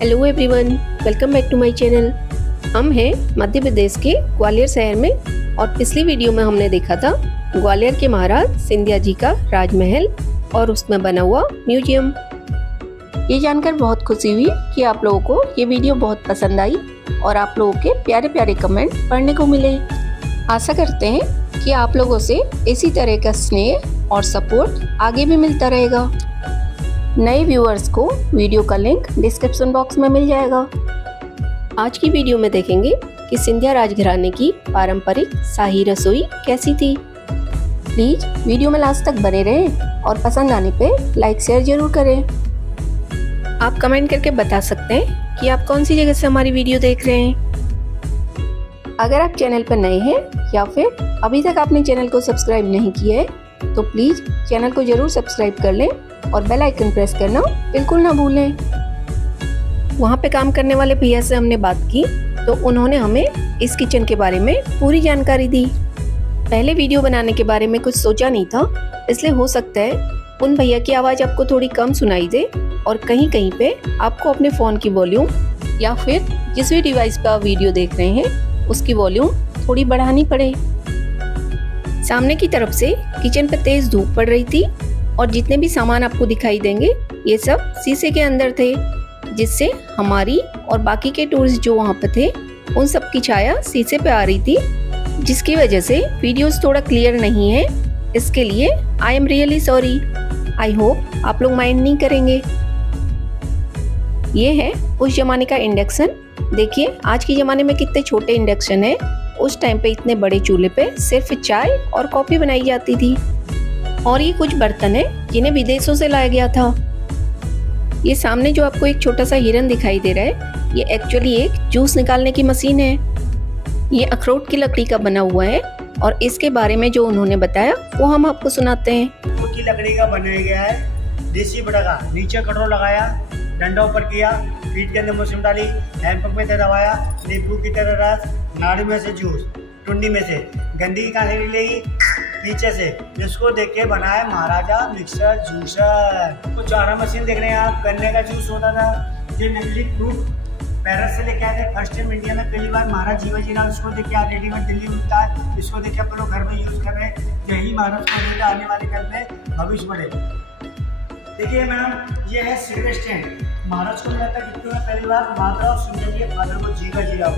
Hello everyone, welcome back to my channel. हम हैं मध्य प्रदेश के ग्वालियर शहर में और पिछली वीडियो में हमने देखा था ग्वालियर के महाराज सिंधिया जी का राजमहल और उसमें बना हुआ म्यूजियम। ये जानकर बहुत खुशी हुई कि आप लोगों को ये वीडियो बहुत पसंद आई और आप लोगों के प्यारे प्यारे कमेंट पढ़ने को मिले। आशा करते हैं कि आप लोगों से इसी तरह का स्नेह और सपोर्ट आगे भी मिलता रहेगा। नए व्यूअर्स को वीडियो का लिंक डिस्क्रिप्शन बॉक्स में मिल जाएगा। आज की वीडियो में देखेंगे कि सिंधिया राजघराने की पारंपरिक शाही रसोई कैसी थी। प्लीज वीडियो में लास्ट तक बने रहें और पसंद आने पे लाइक शेयर जरूर करें। आप कमेंट करके बता सकते हैं कि आप कौन सी जगह से हमारी वीडियो देख रहे हैं। अगर आप चैनल पर नए हैं या फिर अभी तक आपने चैनल को सब्सक्राइब नहीं किया है तो प्लीज चैनल को जरूर सब्सक्राइब कर लें और बेल आइकन प्रेस करना बिल्कुल ना भूलें। वहाँ पे काम करने वाले भैया से हमने बात की तो उन्होंने हमें इस किचन के बारे में पूरी जानकारी दी। पहले वीडियो बनाने के बारे में कुछ सोचा नहीं था, इसलिए हो सकता है उन भैया की आवाज़ आपको थोड़ी कम सुनाई दे और कहीं कहीं पे आपको अपने फ़ोन की वॉल्यूम या फिर जिस भी डिवाइस पर आप वीडियो देख रहे हैं उसकी वॉल्यूम थोड़ी बढ़ानी पड़े। सामने की तरफ से किचन पर तेज़ धूप पड़ रही थी और जितने भी सामान आपको दिखाई देंगे ये सब शीशे के अंदर थे, जिससे हमारी और बाकी के टूरिस्ट जो वहाँ पे थे उन सब की छाया शीशे पे आ रही थी, जिसकी वजह से वीडियोस थोड़ा क्लियर नहीं है। इसके लिए I am really sorry. I hope आप लोग माइंड नहीं करेंगे। ये है उस जमाने का इंडक्शन। देखिए आज के ज़माने में कितने छोटे इंडक्शन है, उस टाइम पे इतने बड़े चूल्हे पे सिर्फ चाय और कॉफ़ी बनाई जाती थी। और ये कुछ बर्तन है जिन्हें विदेशों से लाया गया था। ये सामने जो आपको एक छोटा सा हिरन दिखाई दे रहा है, ये एक्चुअली एक जूस निकालने की मशीन है। ये अखरोट की लकड़ी का बना हुआ है और इसके बारे में जो उन्होंने बताया वो हम आपको सुनाते हैं। अखरोट की लकड़ी का बनाया गया है, देसी बड़का। नीचे कटोरा लगाया, डंडा ऊपर किया, फीट के अंदर मशीन डाली, हैंडपंप में दबाया, नींबू की तरह रस, नाड़ी में से जूस, टुंडी में से गंदगी कहाँ से निकलेगी पीछे से, जिसको देख के बनाया महाराजा मिक्सर जूसर। कुछ चारा मशीन देख रहे हैं आप, गन्ने का जूस होता था। ये नकली फ्रूट पेरिस से लेके आए थे। फर्स्ट टाइम इंडिया में पहली बार महाराज जीवाजी राव, इसको देख के आप रेडीमेड दिल्ली मिलता है, इसको देख के आप लोग घर में यूज कर रहे हैं। यही महाराज को देकर आने वाले कल में भविष्य बढ़े। देखिए मैडम, ये है सिगरेट स्टैंड। महाराज को मिला था गिफ्ट में पहली बार माता और सुंदर के फादर को जीवाजी राव।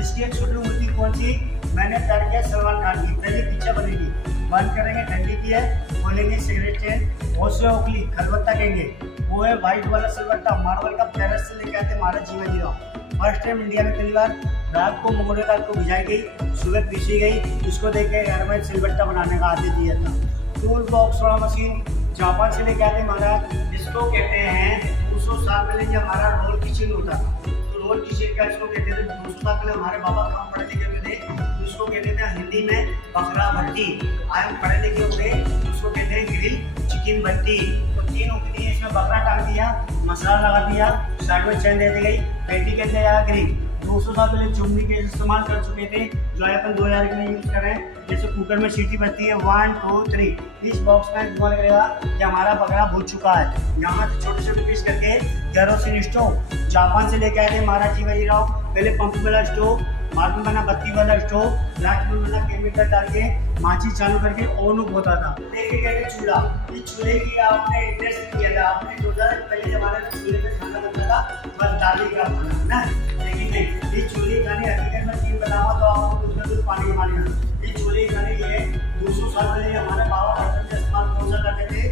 इसकी एक छोटी मूर्ति कौन सी मैंने तैयार किया, सलमान खान की। पहले पीछे बनेगी, बंद करेंगे, ठंडी की है, खोलेंगे सिगरेट चैन, और से ओखली खलबत्ता कहेंगे। वो है व्हाइट वाला सिलबट्टा, मार्बल का पेरिस से लेके आते Maharaj Jiwaji Rao. First time India में पहली बार रात को मंगोड़े रात को भिजाई गई, सुबह पीसी गई। इसको देख के घर में सिलबट्टा बनाने का आदेश दिया था। टूल बॉक्स वाला मशीन जापान से लेके आते महाराज, जिसको कहते हैं 200 साल पहले जब हमारा रोल किचन होता था, रोल किचन का इसको कहते थे। 200 साल पहले हमारे बाबा काम पढ़े लिखे हुए थे, उसको कहते थे हिंदी में बकरा भट्टी। आज हम पढ़े लिखे हुए उसको कहते हैं ग्रिल चिकन भट्टी। तो 3 उंगली है, इसमें बकरा काट दिया, मसाला लगा दिया, साइड में चैन दे दी गई, पेटी कहते हैं ग्रिल। 200 साल पहले चुम्बी के इस्तेमाल कर चुके थे, जो अपन 2000 के लिए यूज कर रहे हैं। जैसे कुकर में सीटी बजती है 1 2 3, इस बॉक्स में धुआं लगेगा कि हमारा बकरा भून चुका है। यहाँ से छोटे छोटे पीस करके केरोसिन स्टोव जापान से लेके आए थे महाराज जीवाजी राव। पहले पंप वाला स्टोव, बाद में बना बत्ती वाला स्टोव, लास्ट में बना केमिकल डाल के माची चालू करके ओवन होता था। देखिए कहते चूल्हा, इस चूल्हे की आपने इंटरेस्ट किया था। आपने सोचा था पहले जमाने में चूल्हे पे खाना बनता था, बस दाली का खाना ना। लेकिन नहीं, इस चूल्हे खाने हकीकत में चीज बनावा तो आपको कुछ ना कुछ पानी मानी। इस चूल्हे खाने ये 200 साल पहले हमारे बाबा बर्तन का इस्तेमाल कौन सा करते थे,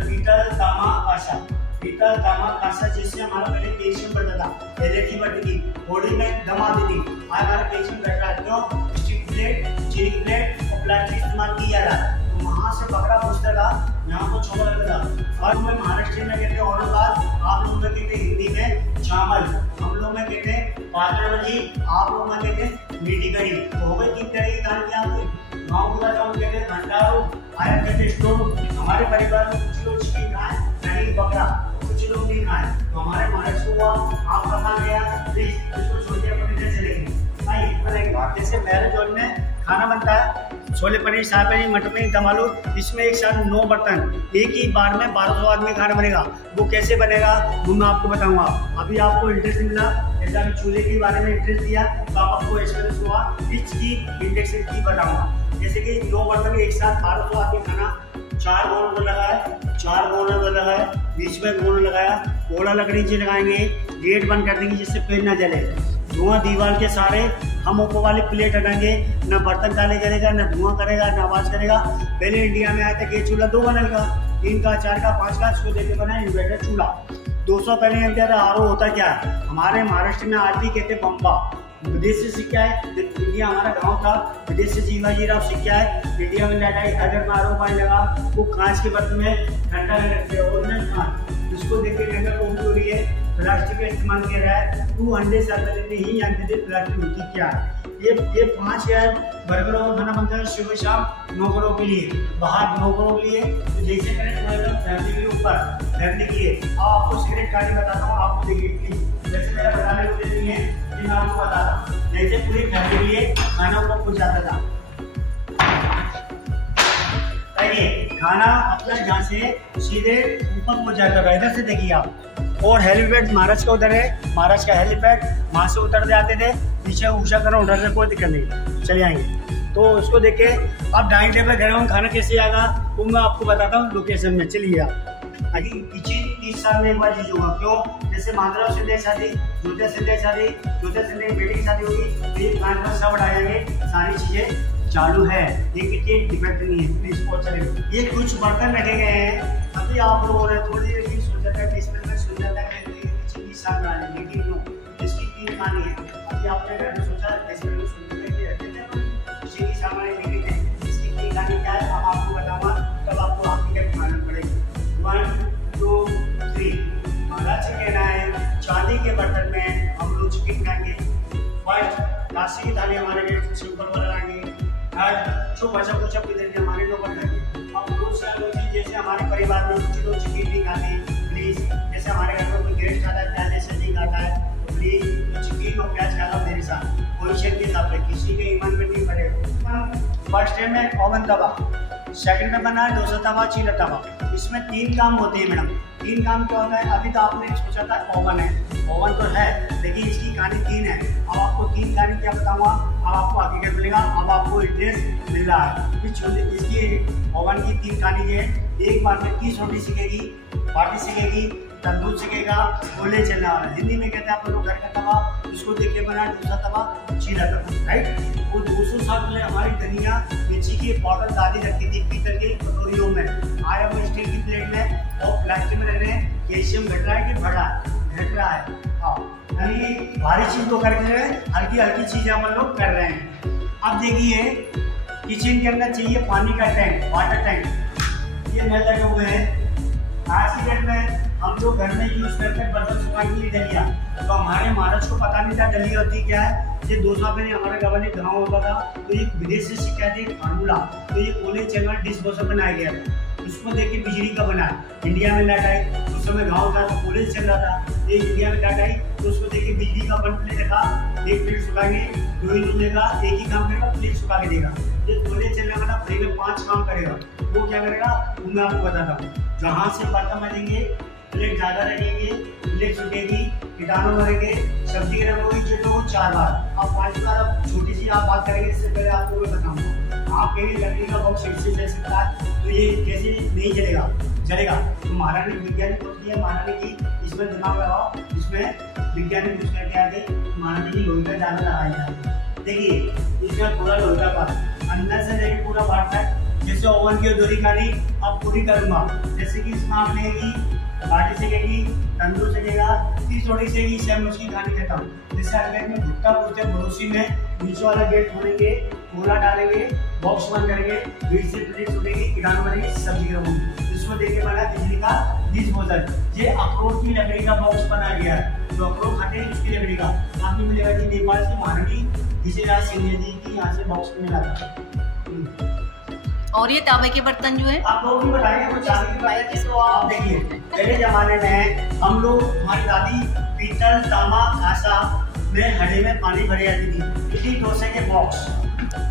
पीतल तांबा कांसा। पीतल तांबा कांसा जिससे हमारा पहले कैल्शियम बढ़ता था, एलर्जी बढ़ती थी, बॉडी में दम आती थी। आज हमारा कैल्शियम घट रहा है, क्यों? स्टील प्लेट, चीनी प्लेट और प्लास्टिक इस्तेमाल किया जा रहा है। तो वहाँ से बकरा पूछता था, यहाँ को छोटा लगता था। और मैं महाराष्ट्र में कहते हैं और बात, आप लोग में कहते हैं हिंदी में चावल, हम लोग में कहते हैं पात्र भाजी, आप लोग में कहते हैं मीठी कढ़ी। तो हो गई 3 तरह की दाल की आपकी। गाँव की बात हम कहते हैं भंडारू, आयरन कहते हैं स्टोव। हमारे परिवार में कुछ लोग चिकन खाए, नहीं बकरा, कुछ लोग नहीं खाए। तो हमारे महाराष्ट्र हुआ, आपका कहाँ गया, प्लीज इसको छोड़ के अपने घर चले गए। जैसे मैरिज हॉल में खाना बनता है, छोले पनीर, शाही पनीर, मटर पनीर, दम आलू। इसमें एक साथ 9 बर्तन, एक ही बार में 1200 आदमी खाना बनेगा। वो कैसे बनेगा वो मैं आपको बताऊंगा। अभी आपको इंटरेस्ट मिला, जैसे अभी चूल्हे के बारे में इंटरेस्ट दिया तो आपको एक्सपीरियंस हुआ, इसकी इंडक्शन की बताऊंगा। जैसे कि 9 बर्तन एक साथ 1200 आदमी खाना। 4 गोल लगाया, 4 गोल लगाया, बीच में गोल लगाया, गोला लकड़ी से लगाएंगे, गेट बंद कर देंगे जिससे पेड़ ना जले। धुआं दीवार के सारे हम ऊपर वाली प्लेट हटाएंगे, ना बर्तन काले करेगा, ना धुआं करेगा, ना आवाज करेगा। पहले इंडिया में आया था गैस चूल्हा 2 बर्नर का, 3 का, 4 का, 5 का, इसको देके बना इन्वर्टर चूल्हा। 200 पहले अंदर आरओ होता क्या है, हमारे महाराष्ट्र में आज भी कहते बम्बा, विदेश से सीखा है। इंडिया हमारा गांव था, विदेश से जीवाजीराव सीखा है। इंडिया में लड़ाई हर में आरओ पानी लगा, वो कांच के बर्तन में ठंडा नहीं रखते, ओरिजिनल कांच। इसको देखिए नगर कौन हो रही है, प्लास्टिक का इस्तेमाल किया रहा है। 200 साल पहले नहीं जानते थे प्लास्टिक होती क्या है। ये 5 है बर्गरों का खाना बनता है सुबह शाम नौकरों के लिए, बाहर नौकरों के लिए। तो जैसे मैंने फैमिली के ऊपर फैमिली के लिए। अब आपको सिगरेट कहानी बताता हूँ, आपको देखिए जैसे मेरा बताने को देती है कि मैं आपको बताता हूँ। जैसे पूरी फैमिली के लिए खाना ऊपर पहुँच जाता था, खाना अपना जहाँ से सीधे ऊपर पहुँच जाता था। इधर से देखिए आप, और हेलीपैड महाराज का उधर है, महाराज का हेलीपैड, वहाँ से उतर जाते थे। पीछे ऊषा करो उधर से कोई दिक्कत नहीं, चले आएंगे। तो उसको देखे अब डाइनिंग टेबल घर में खाना कैसे आएगा वो मैं आपको बताता हूँ लोकेशन में। चलिए आप आगे किचन 30 साल में एक बार चीज होगा। क्यों? जैसे माधवराव सिंधिया शादी, ज्योतिष सिंधिया शादी, ज्योतिष सिंधिया की बेटी की शादी होगी तो ये प्लांट पर सब उठाएंगे, सारी चीजें चालू है, ये किचन डिफेक्ट नहीं है, प्लीज पहुंच चले। ये कुछ बर्तन रखे गए हैं, अभी आप लोगों ने थोड़ी देर की सोचा था, 20 मिनट में सोच जाता है किचन की साथ में आने, लेकिन नो, इसकी 3 कहानी है। अभी आपने घर में सोचा 20 मिनट में सोचते थे कि रहते थे किचन की सामान लेके गए, इसकी 3 कहानी क्या है अब आपको बताऊंगा, तब आपको हकीकत मालूम पड़ेगी। 1 2 3 महाराज से कहना है चांदी के बर्तन में हम लोग चिकन खाएंगे। फर्स्ट काशी की थाली हमारे लिए सिंपल पर लगाएंगे, थर्ड जो बचा कुछ इधर के हमारे लोग बनाएंगे। अब दूसरा लोग जैसे हमारे परिवार में कुछ लोग चिकन नहीं खाते, प्लीज जैसे हमारे घर में कोई गेस्ट खाता है प्याज जैसे नहीं खाता है तो प्लीज चिकन और प्याज खाता मेरे साथ पोजिशन के हिसाब से, किसी के ईमान में नहीं पड़ेगा। फर्स्ट टाइम में ओवन तवा, सेकंड में बना है डोसा तवा, चीला तवा। इसमें 3 काम होते हैं मैडम। 3 काम क्या होता है? अभी तो आपने सोचा था ओवन है, ओवन तो है लेकिन इसकी कहानी 3 है। अब आपको 3 कहानी क्या बताऊंगा, अब आपको हकीकत मिलेगा, अब आपको इंटरेस्ट मिल रहा है। इसकी ओवन की 3 कहानी है। एक बार में 30 रोटी सीखेगी, बाटी सीखेगी, तंदूर सीखेगा, छोले चलने वाला। हिंदी में कहते हैं आप लोग घर का तवा, उसको देख के बना डोसा तवा, चीला तवा, राइट। वो 200 साल पहले हमारी दुनिया मिर्ची की पाउडर दादी रखती थी पीतल की कटोरियों में, आया वो स्टील की प्लेट में और प्लास्टिक में रह रहे हैं। कैल्शियम घट रहा है कि बढ़ रहा है? घट रहा है। हाँ, यानी भारी चीज तो कर रहे हैं, हल्की हल्की चीजें हम लोग कर रहे हैं। अब देखिए किचन के अंदर चाहिए पानी का टैंक, वाटर टैंक, ये नल लगे हुए हैं। आज की डेट में हम लोग घर में यूज करते हैं बर्तन सुखाने के लिए डलिया। तो हमारे महाराज को पता नहीं था डलिया होती क्या है। ये 2 साल पहले हमारे गवर्नर गाँव होता था तो ये विदेश से सीखा थे फार्मूला, तो ये कोले चलवा डिश वॉशर बनाया गया था। उसको देख के बिजली का बना, इंडिया में लाइट आई, उस समय गाँव था तो कोले चल रहा था, ये इंडिया में लाइट आई तो उसको देख के बिजली का बल्ब प्लेट रखा, एक प्लेट सुखाएंगे, 2 ही लेगा, एक ही काम करेगा, प्लेट सुखा के देगा। ये कोले चलने वाला फ्री में 5 काम करेगा। वो क्या करेगा वो मैं आपको बताता हूँ। जहाँ से बर्तन बनेंगे, प्लेट ज़्यादा रखेंगे, प्लेट सूखेगी, कीटाणु मरेंगे, सब्जी गर्म होगी तो वो 4 बार, अब 5 बार। अब छोटी सी आप बात करेंगे, इससे पहले आपको मैं बताऊंगा। आप कहेंगे लकड़ी का बॉक्स इससे चल सकता है तो ये कैसे नहीं चलेगा? चलेगा। तो महारानी वैज्ञानिक होती है, महारानी की इसमें दिमाग लगाओ, इसमें वैज्ञानिक कुछ करके आगे महारानी की लोही का जाना लगाया जाए। देखिए इसमें पूरा लोही का पार्ट अंदर से लेकर पूरा पार्ट है। जैसे ओवन की अधूरी कहानी अब पूरी करूंगा। जैसे कि इसमें आप लेगी, बाटी सेकेगी, तंदूर सेकेगा, 30 रोटी सेकेगी, सेम उसकी कहानी कहता हूँ। जैसे अगर में भुट्टा बोलते हैं भरोसी में, नीचे वाला गेट खोलेंगे, कोला डालेंगे, बॉक्स बंद करेंगे, बीच से प्लेट सुखेगी, कीटाणु बनेगी, सब्जी गर्म होगी। इसको देख के बना बिजली का डिस्पोजल। ये अखरोट की लकड़ी का बॉक्स बनाया गया है, जो अखरोट खाते हैं उसकी लकड़ी का। आपको मिलेगा जी नेपाल से महारानी जिसे सिंधिया जी की यहाँ से बॉक्स मिला था। और ये तांबे के बर्तन जो है आप लोग भी बताएंगे कुछ चांदी के बर्तन। तो आप देखिए पहले जमाने में हम लोग, हमारी दादी पीतल, तांबा, कांसा में हड्डी में पानी भरी जाती थी। इडली डोसे के बॉक्स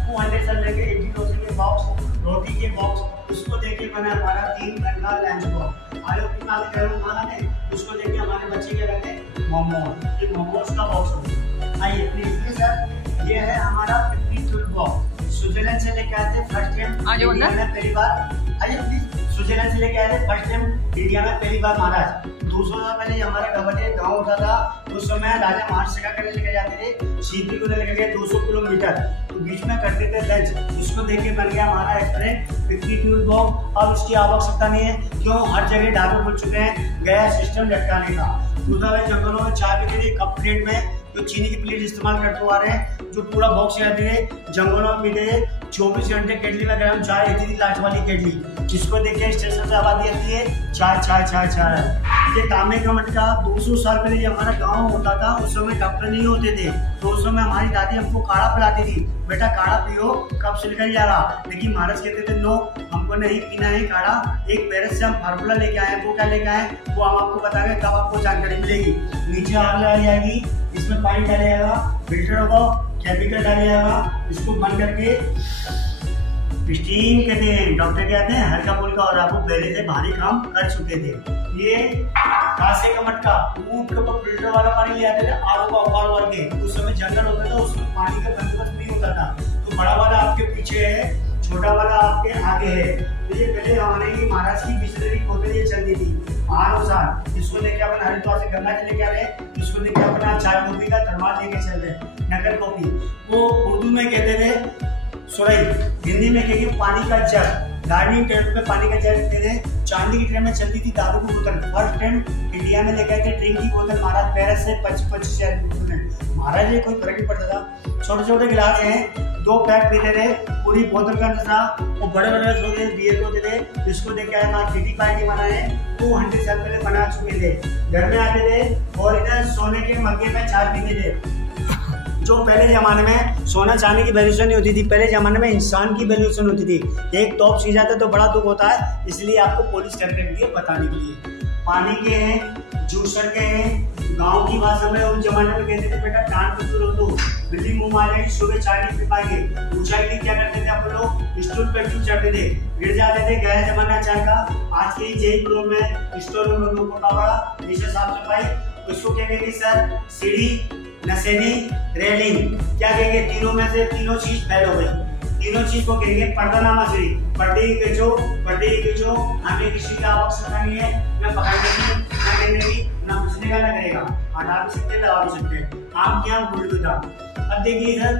200 साल लेके इडली डोसे के बॉक्स, रोटी के बॉक्स, उसको देख के बना हमारा 3 टन का लंच बॉक्स। आलू की बात करें खाना में, उसको देख के हमारे बच्चे क्या कहते हैं मोमोज, ये मोमोज का बॉक्स होता है। आइए प्लीज सर, ये है हमारा 50 टूल बॉक्स, स्विट्जरलैंड से लेके आए थे फर्स्ट टाइम इंडिया में पहली बार। आइए प्लीज, स्विट्जरलैंड से लेके आए थे फर्स्ट टाइम इंडिया में पहली बार महाराज। 200 साल पहले हमारा गवर्नर गाँव होता था, उस समय राजा महाराज सेवा करने लेके जाते थे, सीधी को लेके गए 200 किलोमीटर, तो बीच में करते थे लंच। उसको देख के बन गया हमारा रेस्टोरेंट 50 टूल बॉक्स। अब इसकी आवश्यकता नहीं है, क्यों हर जगह ढाबे खुल चुके हैं गया सिस्टम लटकाने का। दूसरा भाई जंगलों में चाय पीते थे कप प्लेट में, तो चीनी की प्लेट इस्तेमाल करते आ रहे हैं, जो पूरा बॉक्स आते थे जंगलों में पीते थे। 24 घंटे केटली में गर्म चाय रहती थी, लास्ट वाली केटली, जिसको देख के स्टेशन से आवाज आती है चाय चाय चाय चाय। ये तांबे का मटका 200 साल पहले जब हमारा गाँव होता था, उस समय डॉक्टर नहीं होते थे, तो उस समय हमारी दादी हमको काढ़ा पिलाती थी, बेटा काढ़ा पियो कब से निकल जा रहा। लेकिन महाराज कहते थे नो, हमको नहीं पीना है काढ़ा। एक पेरेंट्स से हम फार्मूला लेके आए, वो क्या लेके आए वो हम आपको बताएंगे, तब आपको जानकारी मिलेगी। नीचे आग लगाई जाएगी, इसमें पानी डाला जाएगा, फिल्टर होगा, केमिकल डाला जाएगा, इसको बंद करके स्टीम कहते हैं। डॉक्टर कहते हैं हल्का फुल्का, और आपको पहले से भारी काम कर चुके थे। ये कांसे का मटका, ऊँट के ऊपर फिल्टर वाला पानी ले आते थे आरओ का उबाल वाल के। उस समय जंगल होता था, उसमें पानी का बंदोबस्त नहीं होता था, तो बड़ा वाला आपके पीछे है, छोटा वाला आपके आगे है। तो ये पहले जमाने की महाराज की बिस्लरी बोतल ये चलती थी अनुसार, इसको लेके अपन हरिद्वार से गंगा के लेके आ रहे हैं, इसको लेके अपना चाय कॉफी का थर्माल लेके चल रहे हैं, नकल कॉफी। वो उर्दू में कहते थे सुरई, हिंदी में कहेंगे पानी का जग। गार्डनिंग टेबल पे पानी का जग रखते थे। चांदी की ट्रे में चलती थी दारू की बोतल, फर्स्ट टाइम इंडिया में लेके आए थे ड्रिंक की बोतल महाराज, पेरिस से 25 में। महाराज ये कोई फर्क नहीं पड़ता था, छोटे छोटे गिलास हैं, 2 पैक पीते थे, पूरी बोतल का नशा। वो बड़े बड़े होते बियर होते थे, इसको देख के आए ना टीटी पार्टी बनाए 200 साल पहले बना चुके थे। घर में आते थे और इधर सोने के मग्गे में चाय पीते थे। जो पहले जमाने में सोना चांदी की वैल्यूएशन नहीं होती थी, पहले जमाने में इंसान की वैल्यूएशन होती थी। एक टॉप सीज जाता है तो बड़ा दुख होता है, इसलिए आपको पुलिस कंप्लेंट दिए बताने के लिए। पानी के हैं, जूसर के हैं। गांव की भाषा में उस जमाने में कहते थे बेटा टांट पे रोक दो, बिल्ली मुंह मार जाएगी, सुबह चाय नहीं पी पाएंगे। ऊंचाई के लिए क्या करते थे अपन लोग, स्टूल पे स्टूल चढ़ते थे, गिर जाते थे। गया जमाना चाय का। आज के जेई फ्लोर में स्टोर रूम में बड़ा नीचे साफ सफाई, उसको क्या कहेंगे सर, सीढ़ी, नसेनी, रेलिंग, क्या कहेंगे, तीनों में से तीनों चीज फेल हो गई। तीनों चीज को कहेंगे पर्दानामा सीढ़ी, पर्दे की खींचो, हमें किसी का आवश्यकता नहीं है, न पकड़ने की, न देने की, न पूछने का, न करेगा। हटा भी सकते, लगा भी सकते, आम की आम गुड़ दूधा। अब देखिए सर,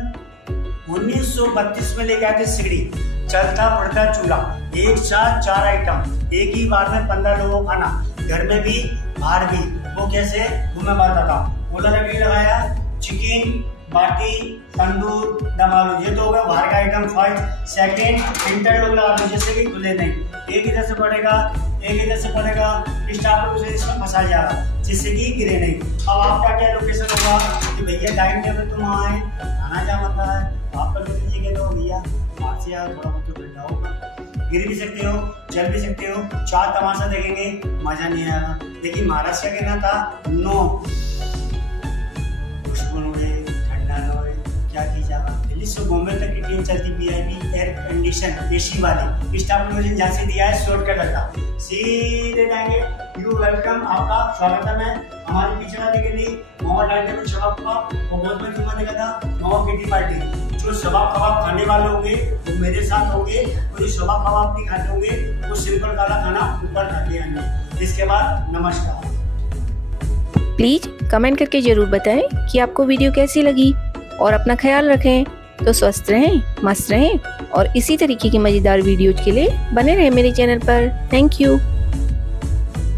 1932 में लेके आते सीढ़ी, चलता पड़ता चूल्हा, एक साथ 4 आइटम, एक ही बार में 15 लोगों को खाना, घर में भी बाहर भी। वो कैसे, वो मैं बताता हूँ। ओला लकड़ी लगाया, चिकन, बाटी, तंदूर, दम आलू, ये तो होगा बाहर का आइटम फर्स्ट। सेकेंड इंटर लोग लगा दो, जैसे कि खुले नहीं, एक इधर से पड़ेगा, एक इधर से पड़ेगा, स्टाफ लोग इसमें फंसा जाएगा, जिससे कि गिरे नहीं। अब आपका क्या लोकेशन होगा कि भैया डाइनिंग टेबल तुम वहाँ है, खाना क्या मतलब है, आप कर लीजिए तो भैया वहाँ से यार थोड़ा बहुत बैठा होगा, गिर भी सकते हो, चल भी सकते हो, 4 तमाशा देखेंगे, मजा नहीं आएगा। लेकिन महाराष्ट्र का कहना था नो, क्या की जाएगा। दिल्ली से बॉम्बे तक की ट्रेन चलती VIP एयर कंडीशन एसी वाली, स्टाफ लोग जहाँ से दिया है शॉर्टकट रहता, सीधे जाएंगे। यू वेलकम, आपका स्वागतम है। हमारे पीछे वाले के लिए मोहम्मद डांटे में शबाब कबाब, वो बहुत बड़ी फिल्म देखा था मोहम्मद किटी पार्टी। जो शबाब कबाब खाने वाले होंगे वो मेरे साथ होंगे, और जो शबाब कबाब नहीं खाते होंगे वो सिंपल काला खाना ऊपर खाते आएंगे। इसके बाद नमस्कार। प्लीज़ कमेंट करके ज़रूर बताएं कि आपको वीडियो कैसी लगी, और अपना ख्याल रखें। तो स्वस्थ रहें, मस्त रहें, और इसी तरीके की मज़ेदार वीडियोज़ के लिए बने रहें मेरे चैनल पर। Thank you.